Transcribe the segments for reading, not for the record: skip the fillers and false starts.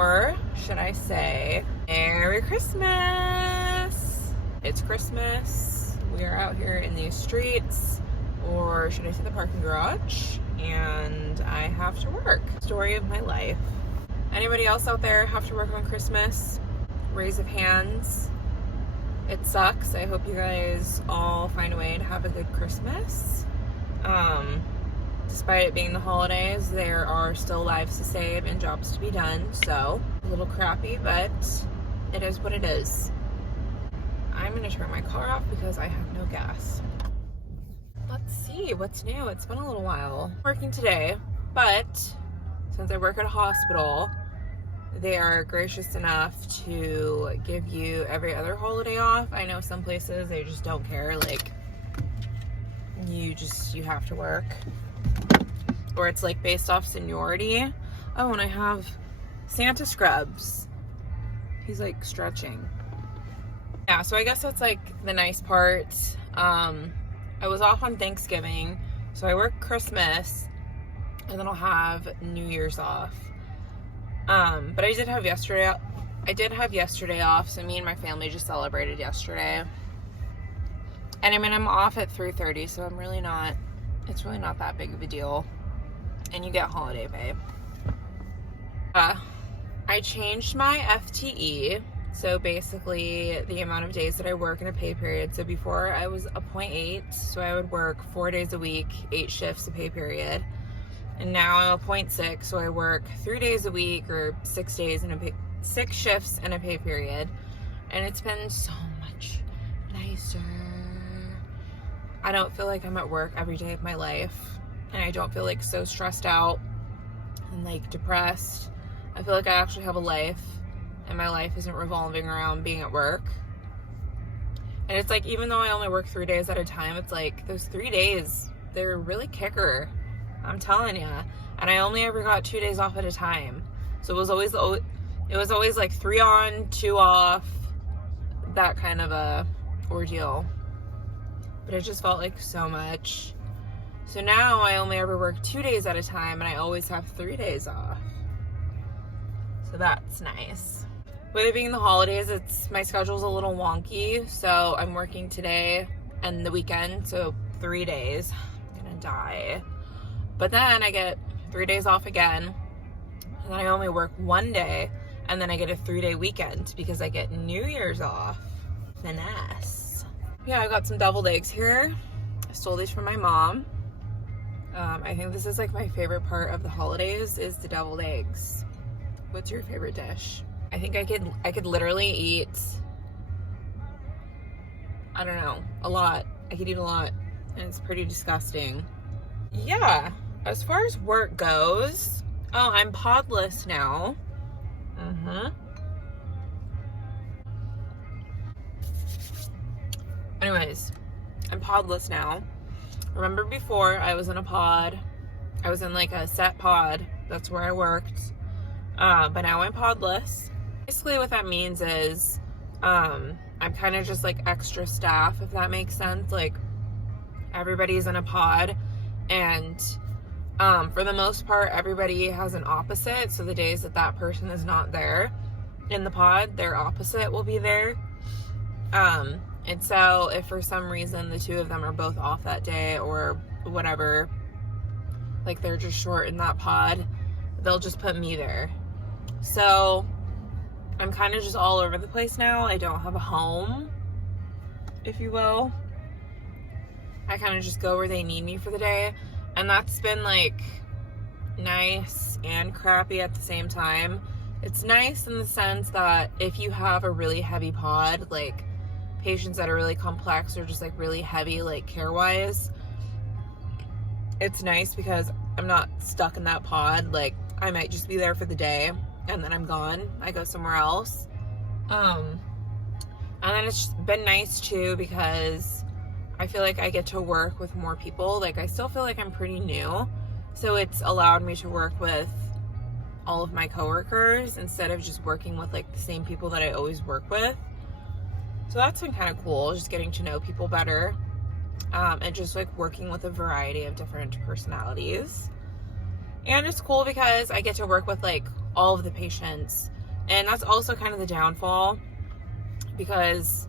Or should I say, Merry Christmas? It's Christmas. We are out here in these streets, or should I say the parking garage, and I have to work. Story of my life. Anybody else out there have to work on Christmas? Raise of hands. It sucks. I hope you guys all find a way to have a good Christmas. Despite it being the holidays, there are still lives to save and jobs to be done, so a little crappy, but it is what it is. I'm gonna turn my car off because I have no gas. Let's see what's new. It's been a little while. Working today, but since I work at a hospital, they are gracious enough to give you every other holiday off. I know some places they just don't care, like you have to work. Or it's like based off seniority. Oh, and I have Santa Scrubs. He's like stretching. Yeah, so I guess that's like the nice part. I was off on Thanksgiving, so I work Christmas, and then I'll have New Year's off. But I did have yesterday off, so me and my family just celebrated yesterday. And I mean, I'm off at 3:30, so it's really not that big of a deal. And you get holiday pay. I changed my FTE. So basically the amount of days that I work in a pay period. So before I was a 0.8, so I would work 4 days a week, 8 shifts a pay period. And now I'm a 0.6, so I work 3 days a week or 6 shifts in a pay period. And it's been so much nicer. I don't feel like I'm at work every day of my life. And I don't feel like so stressed out and like depressed. I feel like I actually have a life, and my life isn't revolving around being at work. And it's like, even though I only work 3 days at a time, it's like those 3 days, they're really kicker. I'm telling you. And I only ever got 2 days off at a time. So it was always like 3 on, 2 off, that kind of a ordeal. But it just felt like so much. So now I only ever work 2 days at a time, and I always have 3 days off. So that's nice. With it being the holidays, my schedule's a little wonky. So I'm working today and the weekend, so 3 days. I'm gonna die. But then I get 3 days off again, and then I only work 1 day, and then I get a 3-day weekend because I get New Year's off. Finesse. Yeah, I got some deviled eggs here. I stole these from my mom. I think this is like my favorite part of the holidays is the deviled eggs. What's your favorite dish? I think I could literally eat, I don't know, a lot. I could eat a lot, and it's pretty disgusting. Yeah, as far as work goes, I'm podless now. Anyways, I'm podless now. Remember before I was in a pod, I was in like a set pod, that's where I worked, but now I'm podless. Basically what that means is, I'm kind of just like extra staff, if that makes sense. Like everybody's in a pod, and for the most part, everybody has an opposite, so the days that person is not there in the pod, their opposite will be there. And so if for some reason the two of them are both off that day or whatever, like they're just short in that pod, they'll just put me there. So I'm kind of just all over the place now. I don't have a home, if you will. I kind of just go where they need me for the day. And that's been like nice and crappy at the same time. It's nice in the sense that if you have a really heavy pod, like patients that are really complex or just like really heavy, like care wise, it's nice because I'm not stuck in that pod. Like I might just be there for the day and then I'm gone. I go somewhere else. And then it's just been nice too because I feel like I get to work with more people. Like I still feel like I'm pretty new, so it's allowed me to work with all of my coworkers instead of just working with like the same people that I always work with. So that's been kind of cool, just getting to know people better, and just like working with a variety of different personalities. And it's cool because I get to work with like all of the patients. And that's also kind of the downfall, because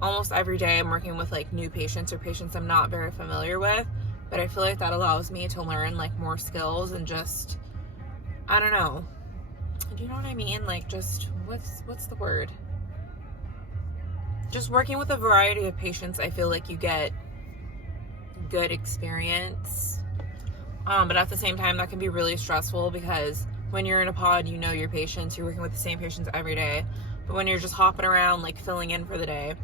almost every day I'm working with like new patients or patients I'm not very familiar with, but I feel like that allows me to learn like more skills and just, I don't know, do you know what I mean? Like, just what's the word? Just working with a variety of patients, I feel like you get good experience. But at the same time, that can be really stressful, because when you're in a pod, you know your patients, you're working with the same patients every day. But when you're just hopping around, like filling in for the day,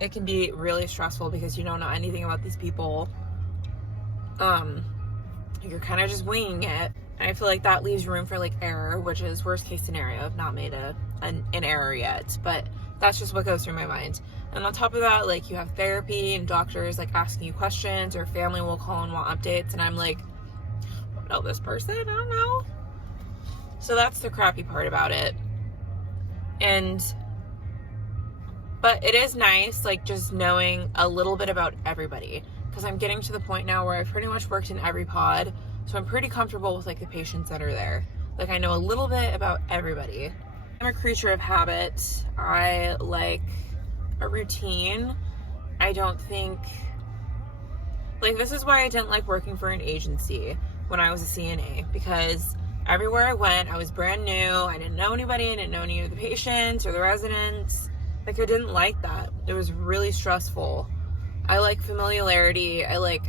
it can be really stressful because you don't know anything about these people. You're kind of just winging it. And I feel like that leaves room for like error, which is worst case scenario. I've not made an error yet, but that's just what goes through my mind. And on top of that, like, you have therapy and doctors like asking you questions, or family will call and want updates, and I'm like, what about this person? I don't know. So that's the crappy part about it. But it is nice, like, just knowing a little bit about everybody, because I'm getting to the point now where I've pretty much worked in every pod, so I'm pretty comfortable with like the patients that are there. Like, I know a little bit about everybody. I'm a creature of habit. I like a routine. I don't think, like, this is why I didn't like working for an agency when I was a CNA, because everywhere I went, I was brand new. I didn't know anybody. I didn't know any of the patients or the residents. Like, I didn't like that. It was really stressful. I like familiarity. I like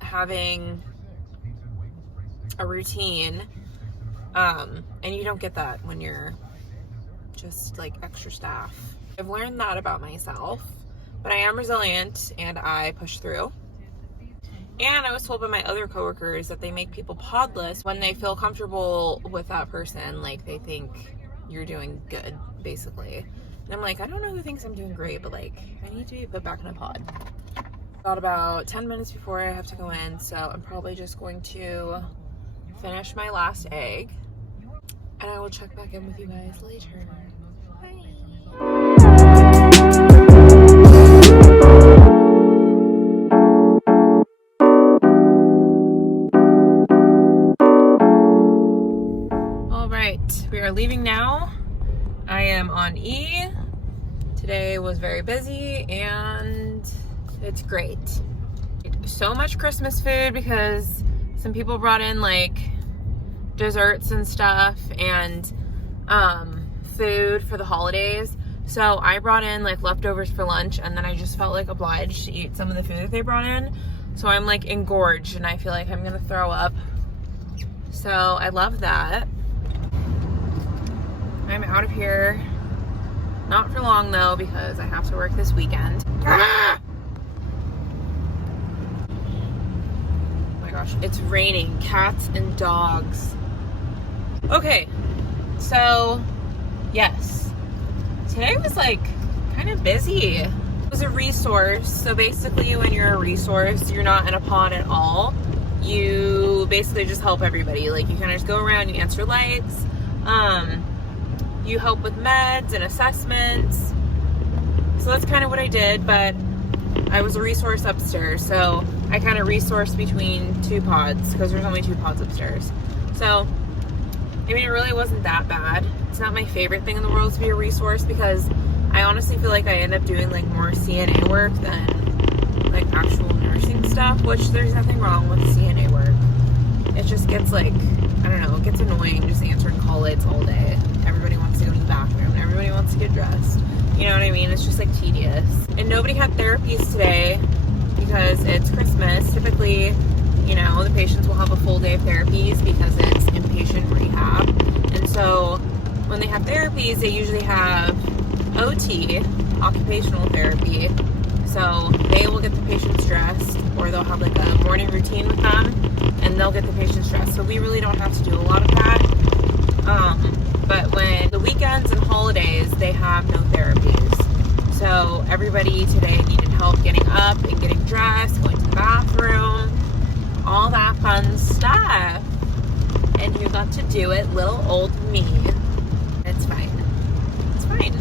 having a routine. And you don't get that when you're just like extra staff. I've learned that about myself, but I am resilient and I push through. And I was told by my other coworkers that they make people podless when they feel comfortable with that person. Like, they think you're doing good, basically. And I'm like, I don't know who thinks I'm doing great, but like, I need to be put back in a pod. Got about 10 minutes before I have to go in, so I'm probably just going to finish my last egg, and I will check back in with you guys later. Bye. All right, we are leaving now. I am on E. Today was very busy and it's great. So much Christmas food because some people brought in like desserts and stuff and food for the holidays. So I brought in like leftovers for lunch, and then I just felt like obliged to eat some of the food that they brought in. So I'm like engorged and I feel like I'm gonna throw up. So I love that. I'm out of here. Not for long though, because I have to work this weekend. Ah! Oh my gosh, it's raining. Cats and dogs. Okay, so yes, today was like kind of busy. It was a resource. So basically when you're a resource, you're not in a pod at all. You basically just help everybody. Like, you kind of just go around, you answer lights, you help with meds and assessments. So that's kind of what I did, but I was a resource upstairs. So I kind of resourced between two pods because there's only two pods upstairs. So, I mean, it really wasn't that bad. It's not my favorite thing in the world to be a resource, because I honestly feel like I end up doing like more CNA work than like actual nursing stuff, which there's nothing wrong with CNA work. It just gets like, I don't know, it gets annoying just answering call lights all day. Everybody wants to go to the bathroom. Everybody wants to get dressed. You know what I mean? It's just like tedious. And nobody had therapies today because it's Christmas. Typically, you know, the patients will have a full day of therapies because it's inpatient rehab. And so when they have therapies, they usually have OT, occupational therapy. So they will get the patients dressed, or they'll have like a morning routine with them, and they'll get the patients dressed. So we really don't have to do a lot of that. But when the weekends and holidays, they have no therapies. So everybody today needed help getting up and getting dressed, going to the bathroom, all that fun stuff. And you got to do it, little old me. It's fine. It's fine.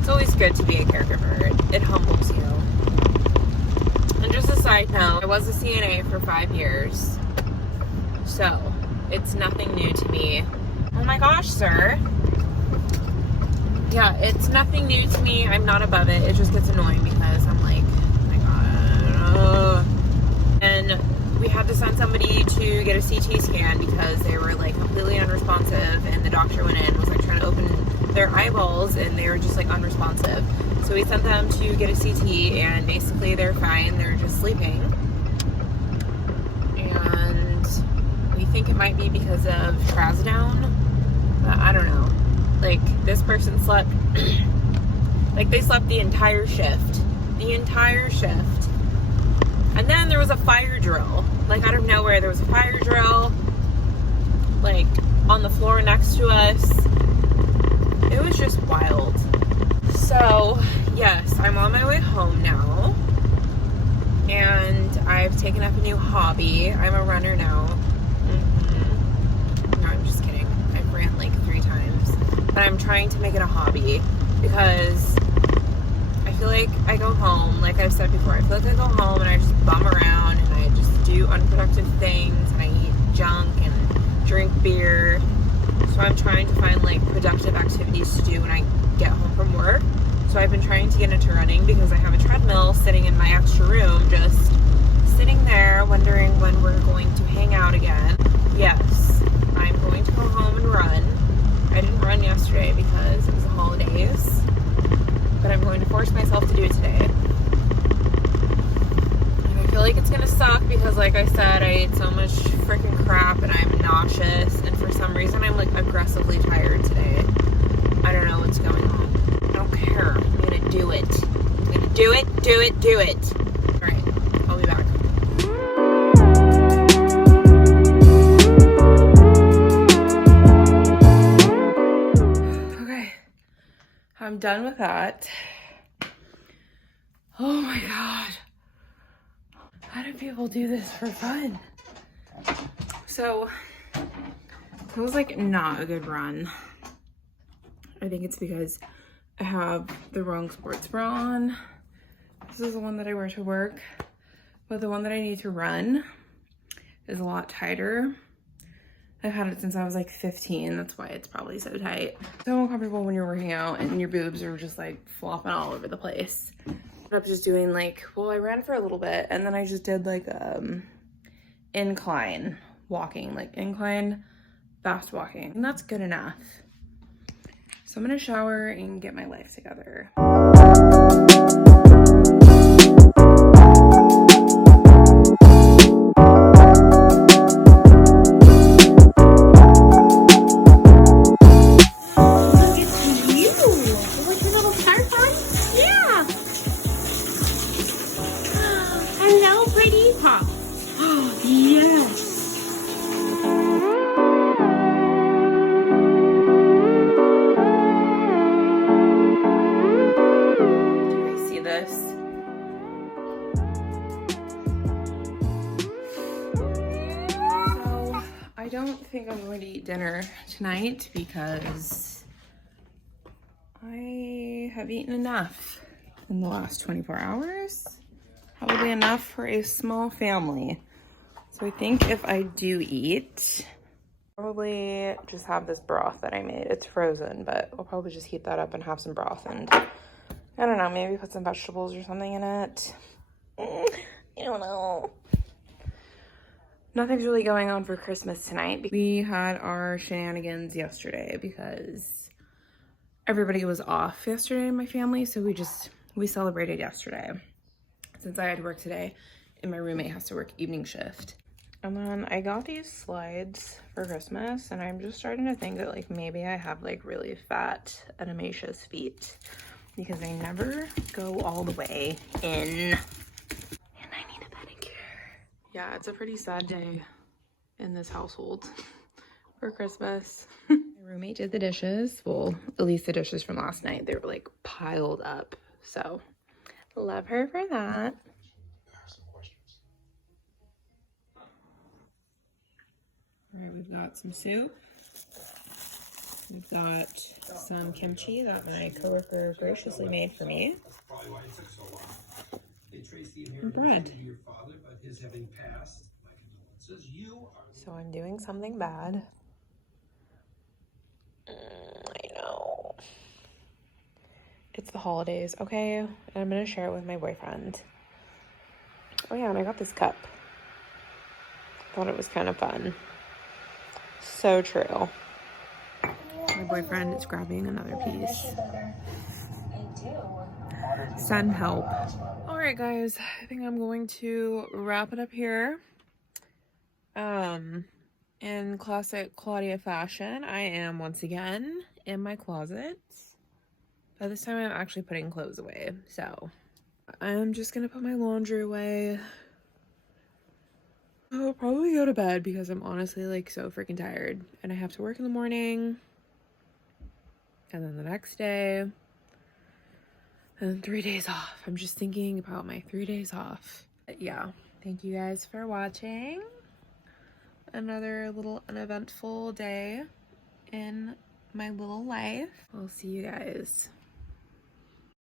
It's always good to be a caregiver. It humbles you. And just a side note, I was a CNA for 5 years. So it's nothing new to me. Oh my gosh, sir. Yeah, it's nothing new to me. I'm not above it. It just gets annoying because I'm like, oh my god. And we had to send somebody to get a CT scan because they were like completely unresponsive, and the doctor went in, was like trying to open their eyeballs, and they were just like unresponsive. So we sent them to get a CT, and basically they're fine. They're just sleeping. And we think it might be because of trazodone, but I don't know. Like, this person slept, like, they slept the entire shift. The entire shift. And then there was a fire drill. Like, out of nowhere, there was a fire drill, like, on the floor next to us. It was just wild. So, yes, I'm on my way home now. And I've taken up a new hobby. I'm a runner now. No, I'm just kidding. I've ran, like, 3 times. But I'm trying to make it a hobby because I feel like I go home, like I've said before, I feel like I go home and I just bum around and I just do unproductive things and I eat junk and drink beer. So I'm trying to find like productive activities to do when I get home from work. So I've been trying to get into running because I have a treadmill sitting in my extra room, just sitting there wondering when we're going to hang out again. Yes, I'm going to go home and run. I didn't run yesterday because it was the holidays, but I'm going to force myself to do it today. And I feel like it's going to suck because, like I said, I ate so much freaking crap and I'm nauseous, and for some reason I'm like aggressively tired today. I don't know what's going on. I don't care. I'm going to do it. I'm going to do it, do it, do it. All right, I'll be back. I'm done with that. Oh my god. How do people do this for fun? So, it was like not a good run. I think it's because I have the wrong sports bra on. This is the one that I wear to work, but the one that I need to run is a lot tighter. I've had it since I was like 15. That's why it's probably so tight. So uncomfortable when you're working out and your boobs are just like flopping all over the place. I was just doing like, well, I ran for a little bit and then I just did like incline walking, like incline fast walking, and that's good enough. So I'm gonna shower and get my life together. I don't think I'm going to eat dinner tonight because I have eaten enough in the last 24 hours. Probably enough for a small family. So I think if I do eat, probably just have this broth that I made. It's frozen, but I'll probably just heat that up and have some broth, and I don't know, maybe put some vegetables or something in it. I don't know. Nothing's really going on for Christmas tonight. We had our shenanigans yesterday because everybody was off yesterday in my family, so we celebrated yesterday since I had to work today and my roommate has to work evening shift. And then I got these slides for Christmas, and I'm just starting to think that like maybe I have like really fat animacious feet because they never go all the way in. Yeah, it's a pretty sad day in this household for Christmas. My roommate did the dishes. Well, at least the dishes from last night. They were like piled up. So, love her for that. All right, we've got some soup. We've got some kimchi that my coworker graciously made for me. And bread. So I'm doing something bad. I know. It's the holidays, okay? And I'm gonna share it with my boyfriend. Oh yeah, and I got this cup. Thought it was kind of fun. So true. My boyfriend is grabbing another piece. Send help. All right, guys, I think I'm going to wrap it up here. In classic Claudia fashion, I am once again in my closet. But this time I'm actually putting clothes away. So I'm just gonna put my laundry away. I'll probably go to bed because I'm honestly like so freaking tired. And I have to work in the morning. And then the next day. And then 3 days off. I'm just thinking about my 3 days off. But yeah, thank you guys for watching. Another little uneventful day in my little life. I'll see you guys